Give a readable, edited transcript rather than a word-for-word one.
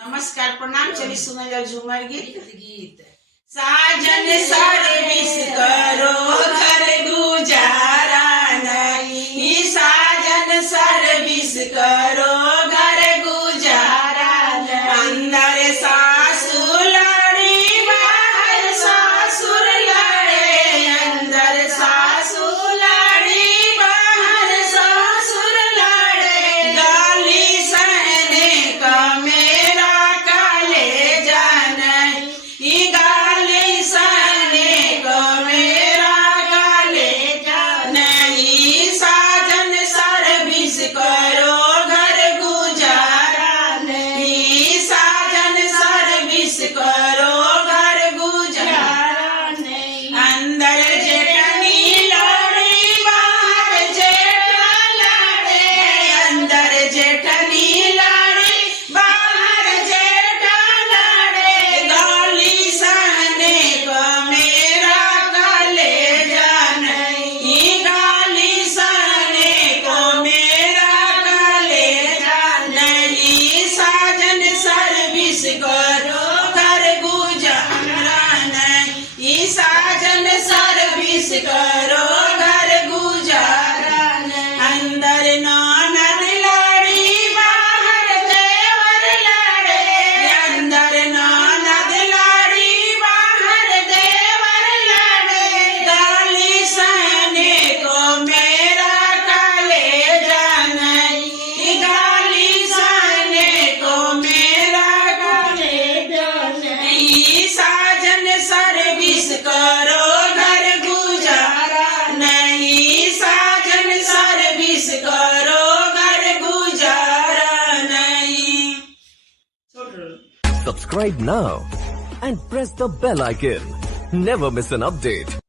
नमस्कार प्रणाम। चलिए सुना जाओ झूमर गीत। साजन सर्विस करो घर गुजारा नहीं, साजन सर्विस करो घर गुजारा नहीं। अंदर सासू लड़ी बाहर ससुर लड़े, अंदर सासू लड़ी बाहर ससुर लड़े। गाली सहने का मेरा कलेजा नहीं, गाली सहने को मेरा कलेजा नहीं। साजन सर्विस करो घर गुजारा नहीं, साजन सर्विस करो घर गुजारा नहीं। अंदर जेठनी लड़ी बाहर जेठा लड़े, अंदर जेठनी लड़ी बाहर जेठा लड़े। गाली सहने को मेरा कलेजा नहीं, गाली सहने को मेरा कलेजा नहीं। साजन सर्विस करो घर गुजारा नहीं, साजन सर्विस करो घर गुजारा नहीं। अंदर ननद लड़ी बाहर देवर लड़े, अंदर ननद लड़ी बाहर देवर लड़े। गाली सहने को मेरा कलेजा नहीं, गाली सहने को मेरा कलेजा नहीं। साजन सर्विस करो घर गुजारा नहीं, साजन सर्विस करो घर गुजारा नहीं। Subscribe now and press the bell icon. Never miss an update.